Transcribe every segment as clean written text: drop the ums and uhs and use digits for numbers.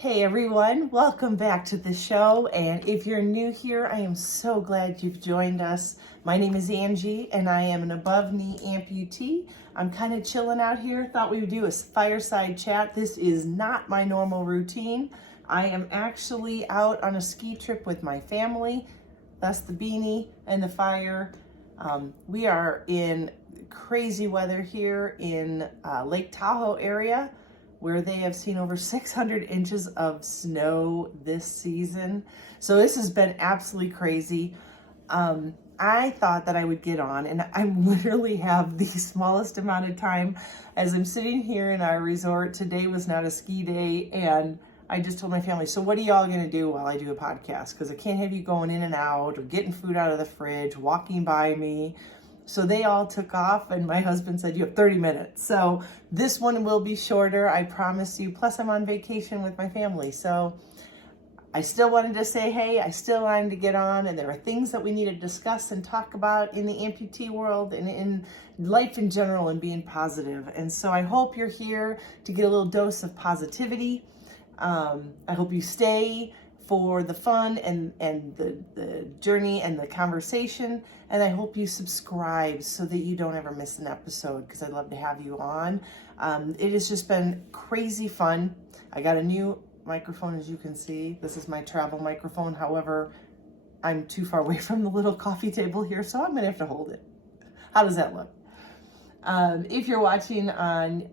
Hey everyone, welcome back to the show. And if you're new here, I am so glad you've joined us. My name is Angie and I am an above knee amputee. I'm kind of chilling out here. Thought we would do a fireside chat. This is not my normal routine. I am actually out on a ski trip with my family. That's the beanie and the fire. We are in crazy weather here in Lake Tahoe area, where they have seen over 600 inches of snow this season. So this has been absolutely crazy. I thought that I would get on, and I literally have the smallest amount of time as I'm sitting here in our resort. Today was not a ski day, and I just told my family, so what are y'all gonna do while I do a podcast? Because I can't have you going in and out or getting food out of the fridge, walking by me. So they all took off, and my husband said, you have 30 minutes. So this one will be shorter, I promise you. Plus I'm on vacation with my family. So I still wanted to say, hey, I still wanted to get on, and there are things that we need to discuss and talk about in the amputee world and in life in general and being positive. And so I hope you're here to get a little dose of positivity. I hope you stay for the fun and the journey and the conversation. And I hope you subscribe so that you don't ever miss an episode, because I'd love to have you on. It has just been crazy fun. I got a new microphone, as you can see. This is my travel microphone. However, I'm too far away from the little coffee table here, so I'm gonna have to hold it. How does that look? If you're watching on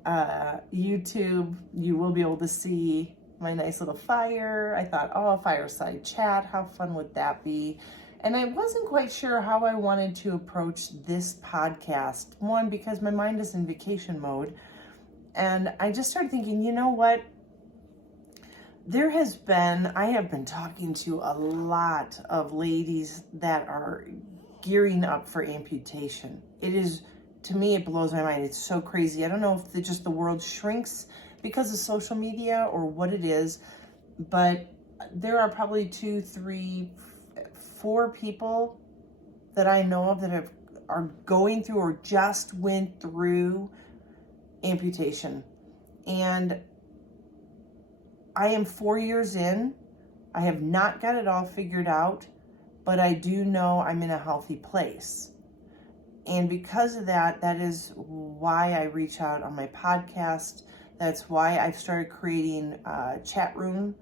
YouTube, you will be able to see my nice little fire. I thought, oh, fireside chat, how fun would that be? And I wasn't quite sure how I wanted to approach this podcast. One, because my mind is in vacation mode. And I just started thinking, you know what? I have been talking to a lot of ladies that are gearing up for amputation. It is, to me, it blows my mind. It's so crazy. I don't know if just the world shrinks because of social media or what it is, but there are probably 2, 3, 4 people that I know of that are going through or just went through amputation. And I am 4 years in. I have not got it all figured out, but I do know I'm in a healthy place. And because of that, that is why I reach out on my podcast. That's why I've started creating chat rooms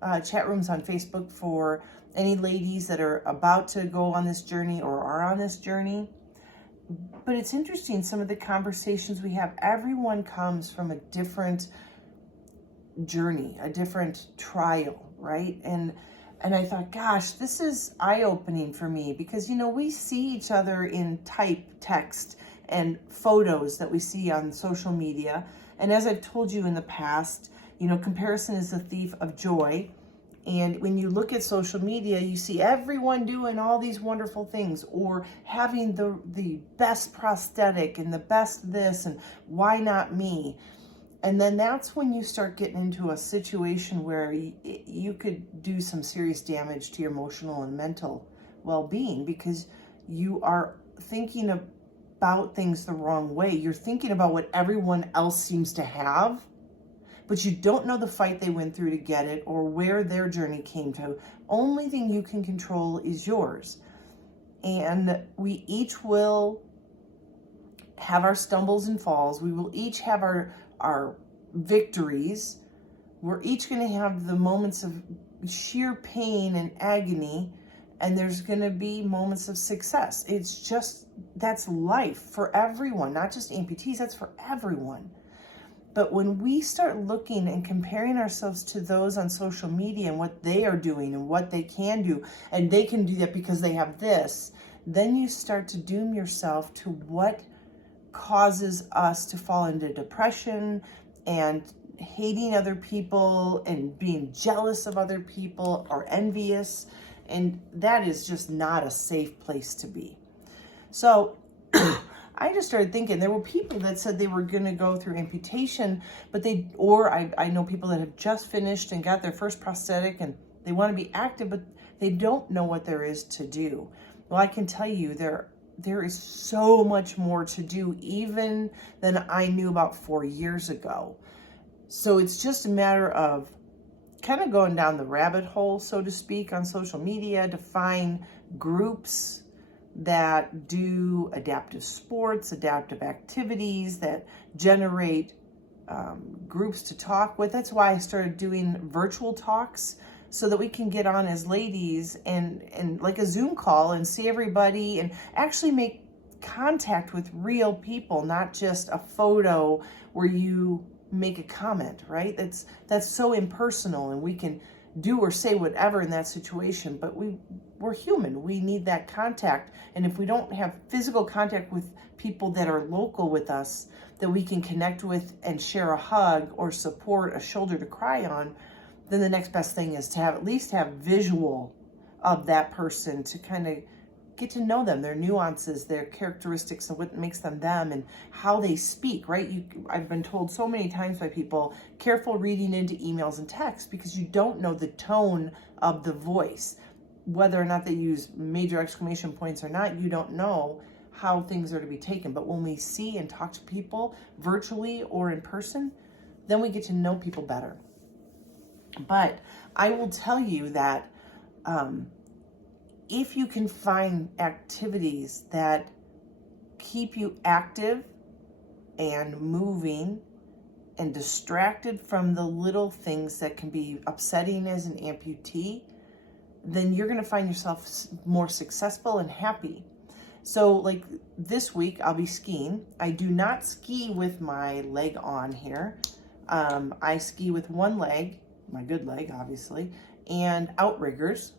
on Facebook for any ladies that are about to go on this journey or are on this journey. But it's interesting, some of the conversations we have, everyone comes from a different journey, a different trial, right? And I thought, gosh, this is eye-opening for me, because, you know, we see each other in type, text, and photos that we see on social media. And as I've told you in the past, you know, comparison is the thief of joy. And when you look at social media, you see everyone doing all these wonderful things, or having the best prosthetic and the best this, and why not me? And then that's when you start getting into a situation where you could do some serious damage to your emotional and mental well-being, because you are thinking about things the wrong way. You're thinking about what everyone else seems to have, but you don't know the fight they went through to get it or where their journey came to. Only thing you can control is yours. And we each will have our stumbles and falls. We will each have our victories. We're each going to have the moments of sheer pain and agony, and there's going to be moments of success. It's just, that's life for everyone, not just amputees, that's for everyone. But when we start looking and comparing ourselves to those on social media and what they are doing and what they can do, and they can do that because they have this, then you start to doom yourself to what causes us to fall into depression and hating other people and being jealous of other people or envious. And that is just not a safe place to be. So I just started thinking, there were people that said they were going to go through amputation, but I know people that have just finished and got their first prosthetic and they want to be active, but they don't know what there is to do. Well, I can tell you there is so much more to do even than I knew about 4 years ago. So it's just a matter of kind of going down the rabbit hole, so to speak, on social media to find groups that do adaptive sports, adaptive activities, that generate groups to talk with. That's why I started doing virtual talks, so that we can get on as ladies and like a Zoom call and see everybody and actually make contact with real people, not just a photo where you make a comment, right? That's so impersonal, and we can do or say whatever in that situation, but we're human. We need that contact. And if we don't have physical contact with people that are local with us, that we can connect with and share a hug or support, a shoulder to cry on, then the next best thing is to have at least have visual of that person, to kind of get to know them, their nuances, their characteristics, and what makes them them, and how they speak, right? I've been told so many times by people, careful reading into emails and texts, because you don't know the tone of the voice. Whether or not they use major exclamation points or not, you don't know how things are to be taken. But when we see and talk to people virtually or in person, then we get to know people better. But I will tell you that if you can find activities that keep you active and moving and distracted from the little things that can be upsetting as an amputee, then you're going to find yourself more successful and happy. So like this week, I'll be skiing. I do not ski with my leg on here. I ski with one leg, my good leg, obviously, and outriggers,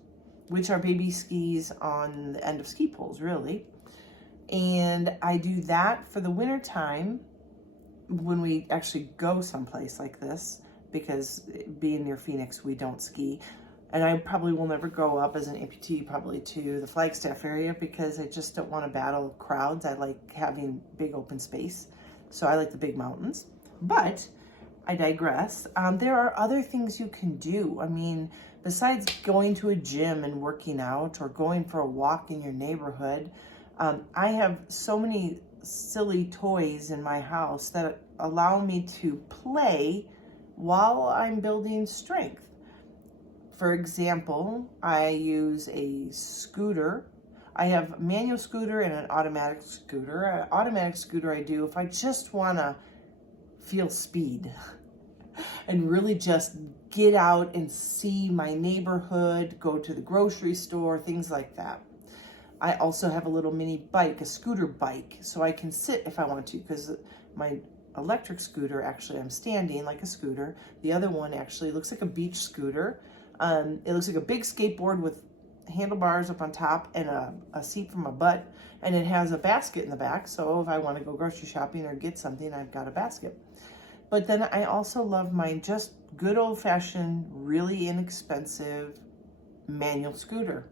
which are baby skis on the end of ski poles, really. And I do that for the winter time when we actually go someplace like this, because being near Phoenix, we don't ski. And I probably will never go up as an amputee probably to the Flagstaff area, because I just don't want to battle crowds. I like having big open space. So I like the big mountains. But I digress. There are other things you can do. I mean, besides going to a gym and working out or going for a walk in your neighborhood, I have so many silly toys in my house that allow me to play while I'm building strength. For example, I use a scooter. I have a manual scooter and an automatic scooter. An automatic scooter I do if I just want to feel speed and really just get out and see my neighborhood, go to the grocery store, things like that. I also have a little mini bike, a scooter bike, so I can sit if I want to, because my electric scooter, actually I'm standing like a scooter. The other one actually looks like a beach scooter. It looks like a big skateboard with handlebars up on top and a seat for my butt, and it has a basket in the back, so if I want to go grocery shopping or get something, I've got a basket. But then I also love my just good old-fashioned, really inexpensive manual scooter.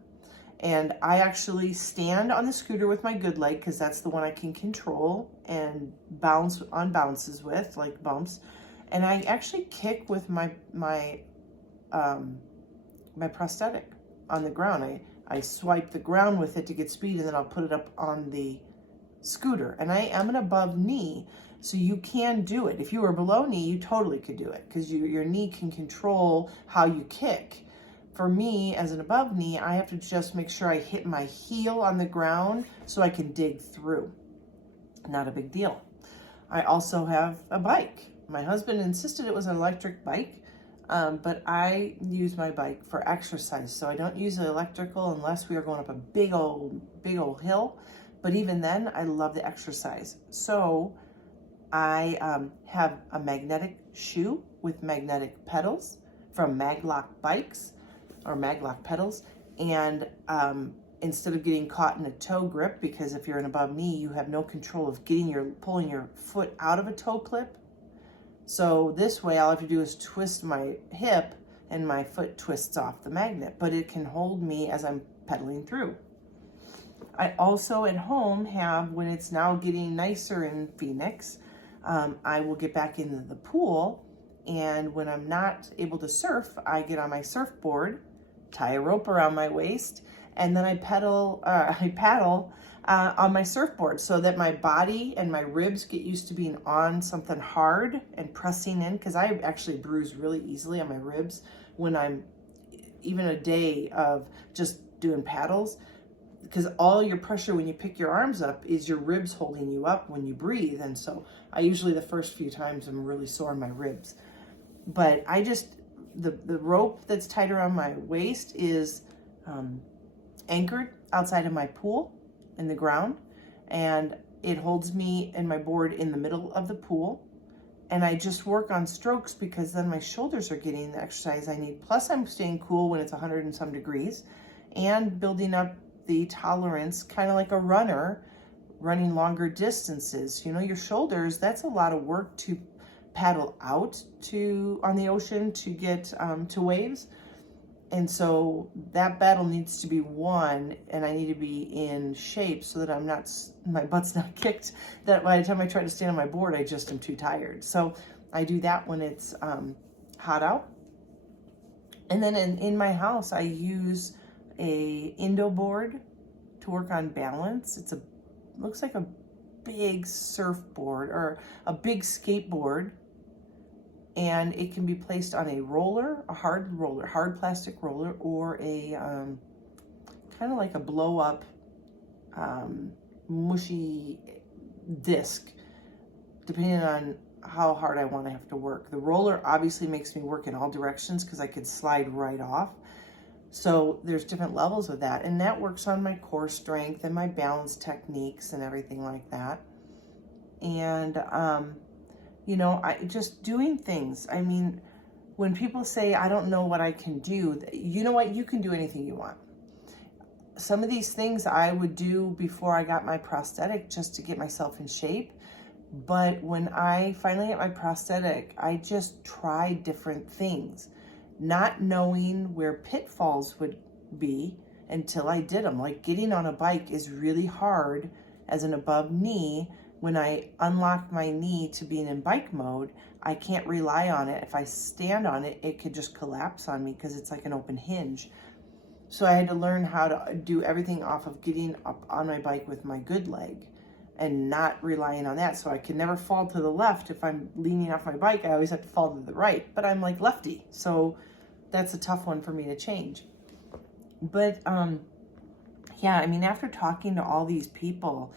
And I actually stand on the scooter with my good leg, because that's the one I can control and bounce on bounces with, like bumps. And I actually kick with my prosthetic on the ground. I swipe the ground with it to get speed, and then I'll put it up on the scooter. And I am an above knee, so you can do it. If you were below knee, you totally could do it, because your knee can control how you kick. For me, as an above knee, I have to just make sure I hit my heel on the ground so I can dig through. Not a big deal. I also have a bike. My husband insisted it was an electric bike, but I use my bike for exercise. So I don't use the electrical unless we are going up a big old hill. But even then, I love the exercise. So I have a magnetic shoe with magnetic pedals from Maglock Bikes, or Maglock pedals. And instead of getting caught in a toe grip, because if you're an above knee, you have no control of pulling your foot out of a toe clip. So this way, all I have to do is twist my hip and my foot twists off the magnet, but it can hold me as I'm pedaling through. I also at home have, when it's now getting nicer in Phoenix, I will get back into the pool, and when I'm not able to surf, I get on my surfboard, tie a rope around my waist, and then I paddle on my surfboard, so that my body and my ribs get used to being on something hard and pressing in, because I actually bruise really easily on my ribs when I'm even a day of just doing paddles, because all your pressure when you pick your arms up is your ribs holding you up when you breathe. And so I usually, the first few times, I'm really sore in my ribs. But I just, the rope that's tied around my waist is anchored outside of my pool in the ground, and it holds me and my board in the middle of the pool. And I just work on strokes because then my shoulders are getting the exercise I need. Plus I'm staying cool when it's 100 and some degrees, and building up the tolerance, kind of like a runner running longer distances. You know, your shoulders, that's a lot of work to paddle out to on the ocean to get to waves. And so that battle needs to be won, and I need to be in shape so that I'm not, my butt's not kicked, that by the time I try to stand on my board, I just am too tired. So I do that when it's hot out. And then in my house, I use a Indo board to work on balance. It's looks like a big surfboard or a big skateboard. And it can be placed on a roller, a hard roller, hard plastic roller, or a kind of like a blow up mushy disc, depending on how hard I want to have to work. The roller obviously makes me work in all directions because I could slide right off. So there's different levels of that, and that works on my core strength and my balance techniques and everything like that. And you know, I just doing things. I mean, when people say, I don't know what I can do, you know what? You can do anything you want. Some of these things I would do before I got my prosthetic just to get myself in shape. But when I finally got my prosthetic, I just tried different things, not knowing where pitfalls would be until I did them. Like getting on a bike is really hard as an above knee. When I unlock my knee to being in bike mode, I can't rely on it. If I stand on it, it could just collapse on me because it's like an open hinge. So I had to learn how to do everything off of getting up on my bike with my good leg and not relying on that. So I can never fall to the left. If I'm leaning off my bike, I always have to fall to the right, but I'm like lefty. So that's a tough one for me to change. But yeah, I mean, after talking to all these people,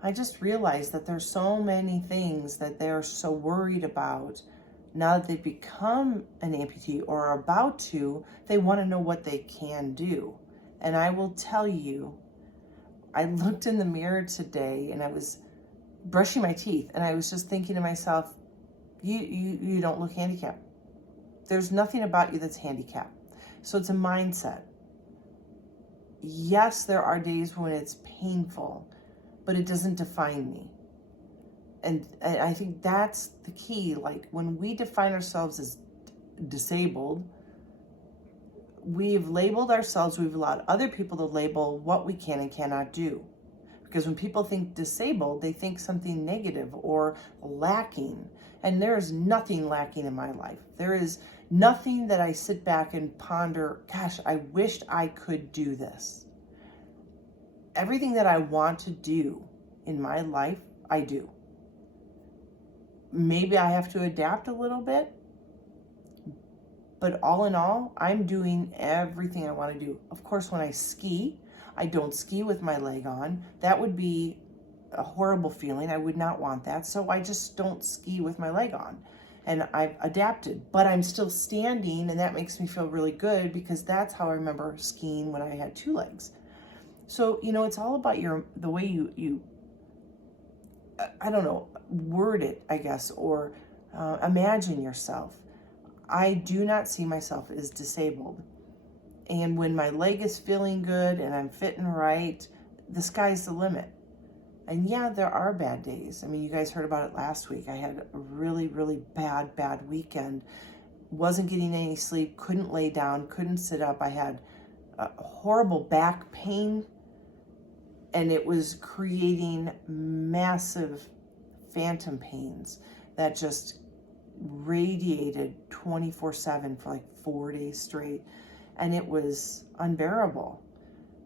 I just realized that there's so many things that they're so worried about. Now that they've become an amputee or are about to, they want to know what they can do. And I will tell you, I looked in the mirror today and I was brushing my teeth and I was just thinking to myself, you don't look handicapped. There's nothing about you that's handicapped. So it's a mindset. Yes, there are days when it's painful, but it doesn't define me. And I think that's the key. Like when we define ourselves as disabled, we've labeled ourselves, we've allowed other people to label what we can and cannot do. Because when people think disabled, they think something negative or lacking. And there is nothing lacking in my life. There is nothing that I sit back and ponder, gosh, I wished I could do this. Everything that I want to do in my life, I do. Maybe I have to adapt a little bit, but all in all, I'm doing everything I want to do. Of course, when I ski, I don't ski with my leg on. That would be a horrible feeling. I would not want that. So I just don't ski with my leg on. And I've adapted, but I'm still standing, and that makes me feel really good because that's how I remember skiing when I had two legs. So, you know, it's all about the way you I don't know, word it, I guess, or imagine yourself. I do not see myself as disabled. And when my leg is feeling good and I'm fitting right, the sky's the limit. And yeah, there are bad days. I mean, you guys heard about it last week. I had a really, really bad weekend. Wasn't getting any sleep, couldn't lay down, couldn't sit up. I had horrible back pain, and it was creating massive phantom pains that just radiated 24/7 for like 4 days straight. And it was unbearable.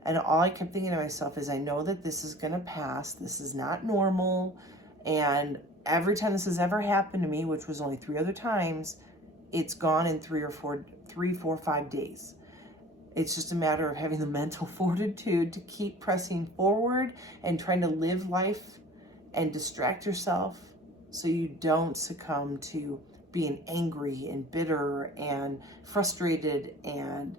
And all I kept thinking to myself is, I know that this is going to pass. This is not normal. And every time this has ever happened to me, which was only 3 other times, it's gone in 3, 4, 5 days. It's just a matter of having the mental fortitude to keep pressing forward and trying to live life and distract yourself so you don't succumb to being angry and bitter and frustrated and,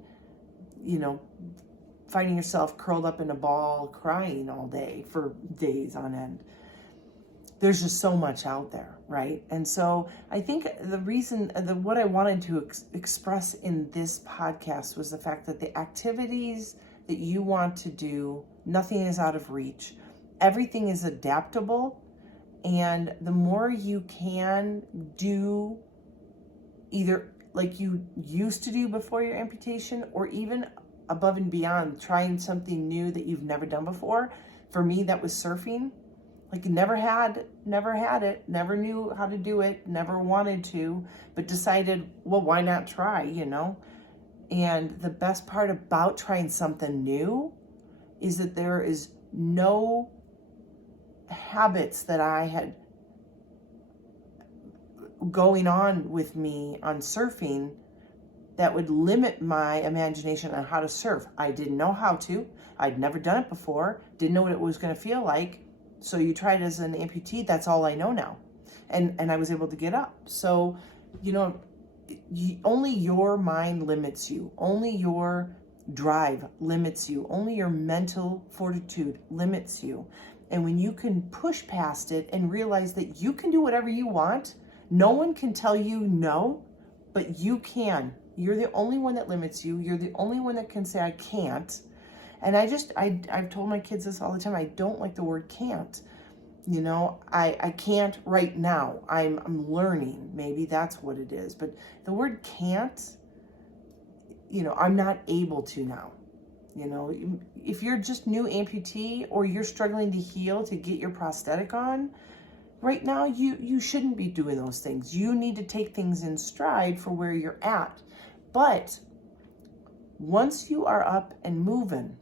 finding yourself curled up in a ball crying all day for days on end. There's just so much out there, right? And so I think the reason, what I wanted to express in this podcast was the fact that the activities that you want to do, nothing is out of reach. Everything is adaptable. And the more you can do either like you used to do before your amputation, or even above and beyond, trying something new that you've never done before. For me, that was surfing. Like never had it, never knew how to do it, never wanted to, but decided, well, why not try, And the best part about trying something new is that there is no habits that I had going on with me on surfing that would limit my imagination on how to surf. I didn't know how to. I'd never done it before, didn't know what it was going to feel like. So you try it as an amputee, that's all I know now. And I was able to get up. So, only your mind limits you. Only your drive limits you. Only your mental fortitude limits you. And when you can push past it and realize that you can do whatever you want, no one can tell you no, but you can. You're the only one that limits you. You're the only one that can say, I can't. And I've told my kids this all the time. I don't like the word can't. I can't right now. I'm learning. Maybe that's what it is. But the word can't, I'm not able to now. If you're just new amputee or you're struggling to heal to get your prosthetic on, right now you shouldn't be doing those things. You need to take things in stride for where you're at. But once you are up and moving,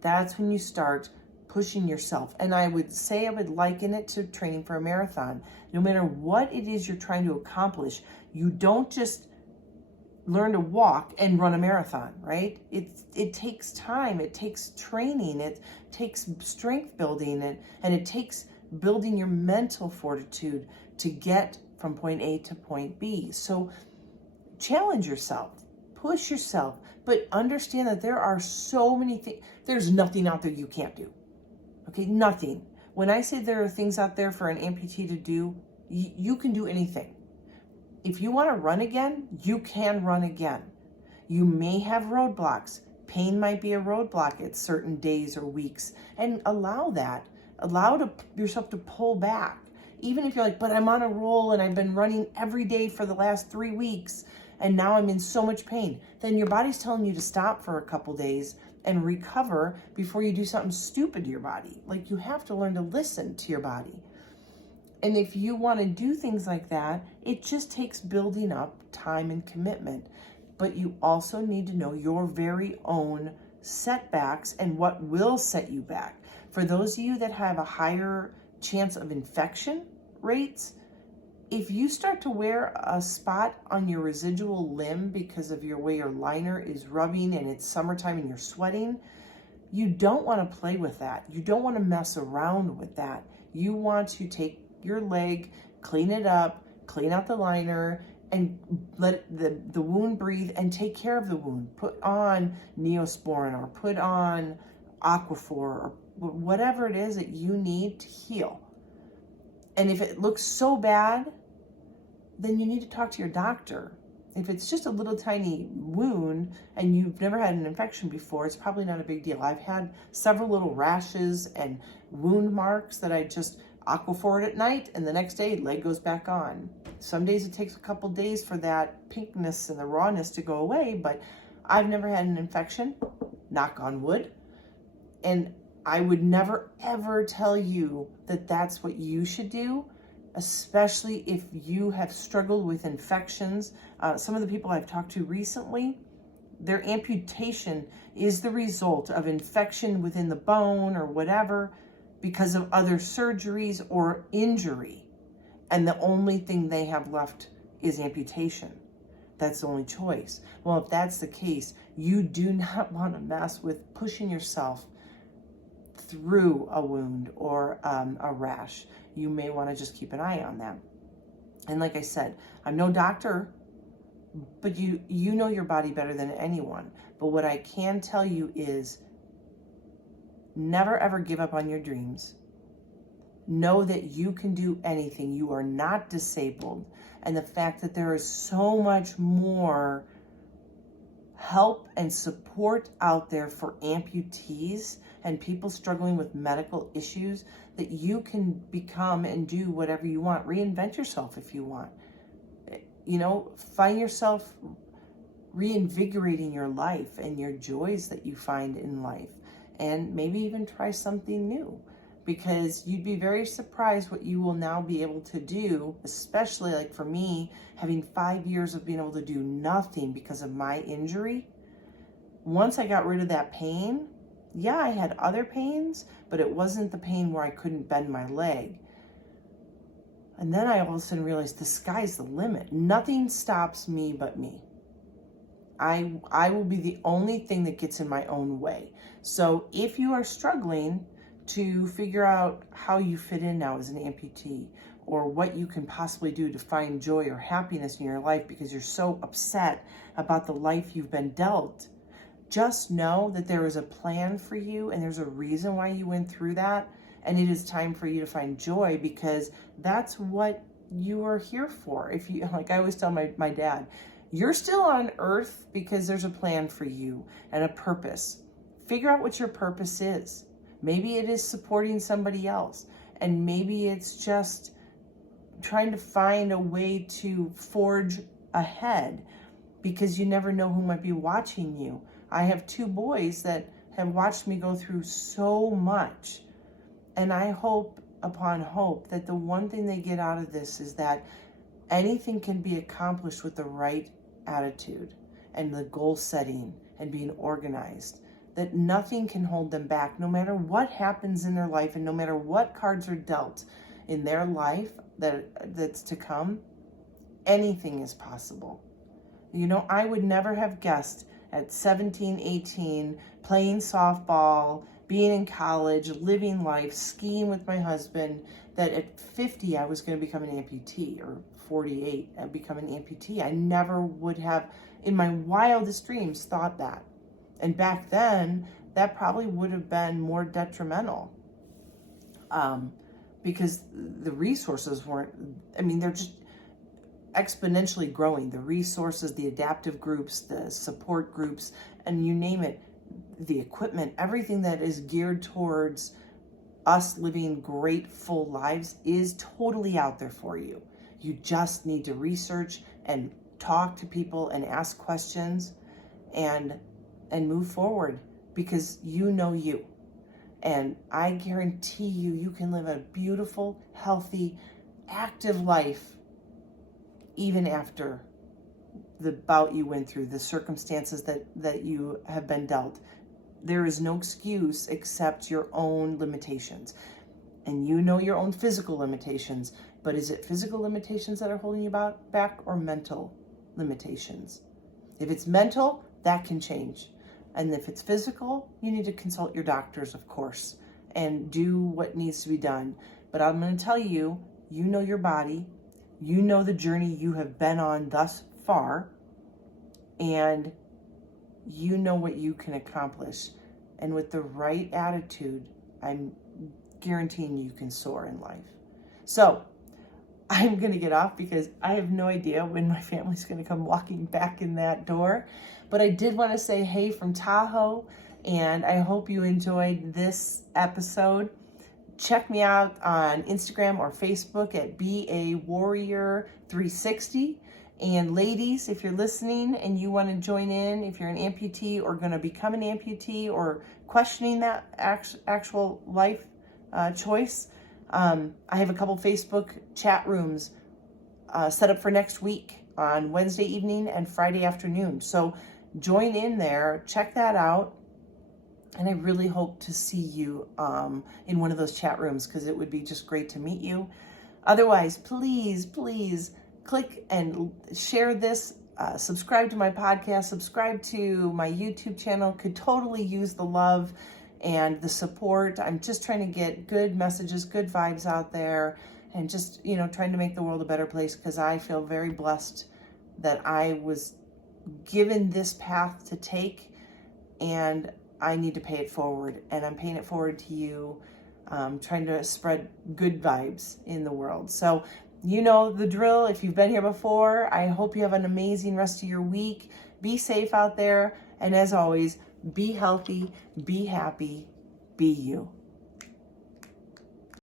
that's when you start pushing yourself. And I would liken it to training for a marathon. No matter what it is you're trying to accomplish, you don't just learn to walk and run a marathon, right? It takes time, it takes training, it takes strength building, and it takes building your mental fortitude to get from point A to point B. So challenge yourself, push yourself, but understand that there are so many things. There's nothing out there you can't do. Okay, nothing. When I say there are things out there for an amputee to do, you can do anything. If you want to run again, you can run again. You may have roadblocks. Pain might be a roadblock at certain days or weeks, and allow that. Allow yourself to pull back. Even if you're like, but I'm on a roll and I've been running every day for the last 3 weeks and now I'm in so much pain, then your body's telling you to stop for a couple days and recover before you do something stupid to your body. Like, you have to learn to listen to your body. And if you want to do things like that, it just takes building up time and commitment. But you also need to know your very own setbacks and what will set you back. For those of you that have a higher chance of infection rates, if you start to wear a spot on your residual limb because of your way your liner is rubbing and it's summertime and you're sweating, you don't want to play with that. You don't want to mess around with that. You want to take your leg, clean it up, clean out the liner, and let the wound breathe and take care of the wound. Put on Neosporin or put on Aquaphor or whatever it is that you need to heal. And if it looks so bad, then you need to talk to your doctor. If it's just a little tiny wound and you've never had an infection before, it's probably not a big deal. I've had several little rashes and wound marks that I just Aquaphor at night, and the next day leg goes back on. Some days it takes a couple days for that pinkness and the rawness to go away, but I've never had an infection, knock on wood. And I would never ever tell you that that's what you should do, especially if you have struggled with infections. Some of the people I've talked to recently, their amputation is the result of infection within the bone or whatever because of other surgeries or injury. And the only thing they have left is amputation. That's the only choice. Well, if that's the case, you do not want to mess with pushing yourself through a wound or a rash. You may want to just keep an eye on that. And like I said, I'm no doctor, but you know your body better than anyone. But what I can tell you is never ever give up on your dreams. Know that you can do anything. You are not disabled. And the fact that there is so much more help and support out there for amputees and people struggling with medical issues, that you can become and do whatever you want. Reinvent yourself if you want. You know, find yourself reinvigorating your life and your joys that you find in life, and maybe even try something new, because you'd be very surprised what you will now be able to do, especially like for me, having 5 years of being able to do nothing because of my injury. Once I got rid of that pain, yeah, I had other pains, but it wasn't the pain where I couldn't bend my leg. And then I all of a sudden realized the sky's the limit. Nothing stops me but me. I will be the only thing that gets in my own way. So if you are struggling to figure out how you fit in now as an amputee, or what you can possibly do to find joy or happiness in your life because you're so upset about the life you've been dealt, just know that there is a plan for you and there's a reason why you went through that. And it is time for you to find joy, because that's what you are here for. If you, like I always tell my dad, you're still on earth because there's a plan for you and a purpose. Figure out what your purpose is. Maybe it is supporting somebody else, and maybe it's just trying to find a way to forge ahead, because you never know who might be watching you. I have 2 boys that have watched me go through so much, and I hope upon hope that the one thing they get out of this is that anything can be accomplished with the right attitude and the goal setting and being organized. That nothing can hold them back, no matter what happens in their life and no matter what cards are dealt in their life that's to come. Anything is possible. You know, I would never have guessed at 17, 18, playing softball, being in college, living life, skiing with my husband, that at 50 I was going to become an amputee, or 48 and become an amputee. I never would have, in my wildest dreams, thought that. And back then, that probably would have been more detrimental, because the resources weren't, I mean, they're just exponentially growing. The resources, the adaptive groups, the support groups, and you name it, the equipment, everything that is geared towards us living great, full lives is totally out there for you. You just need to research and talk to people and ask questions and move forward, because you know you. And I guarantee you, you can live a beautiful, healthy, active life even after the bout you went through, the circumstances that you have been dealt. There is no excuse except your own limitations. And you know your own physical limitations, but is it physical limitations that are holding you back, or mental limitations? If it's mental, that can change. And if it's physical, you need to consult your doctors, of course, and do what needs to be done. But I'm going to tell you, you know your body, you know the journey you have been on thus far, and you know what you can accomplish. And with the right attitude, I'm guaranteeing you can soar in life. So I'm going to get off because I have no idea when my family's going to come walking back in that door. But I did want to say hey from Tahoe, and I hope you enjoyed this episode. Check me out on Instagram or Facebook at BAWarrior360. And ladies, if you're listening and you want to join in, if you're an amputee or going to become an amputee or questioning that actual life choice, I have a couple Facebook chat rooms set up for next week on Wednesday evening and Friday afternoon. So join in there, check that out. And I really hope to see you in one of those chat rooms, because it would be just great to meet you. Otherwise, please, please click and share this. Subscribe to my podcast, subscribe to my YouTube channel. Could totally use the love and the support. I'm just trying to get good messages, good vibes out there, and just, trying to make the world a better place, because I feel very blessed that I was given this path to take, and I need to pay it forward, and I'm paying it forward to you, trying to spread good vibes in the world. So you know the drill. If you've been here before, I hope you have an amazing rest of your week. Be safe out there. And as always, be healthy, be happy, be you.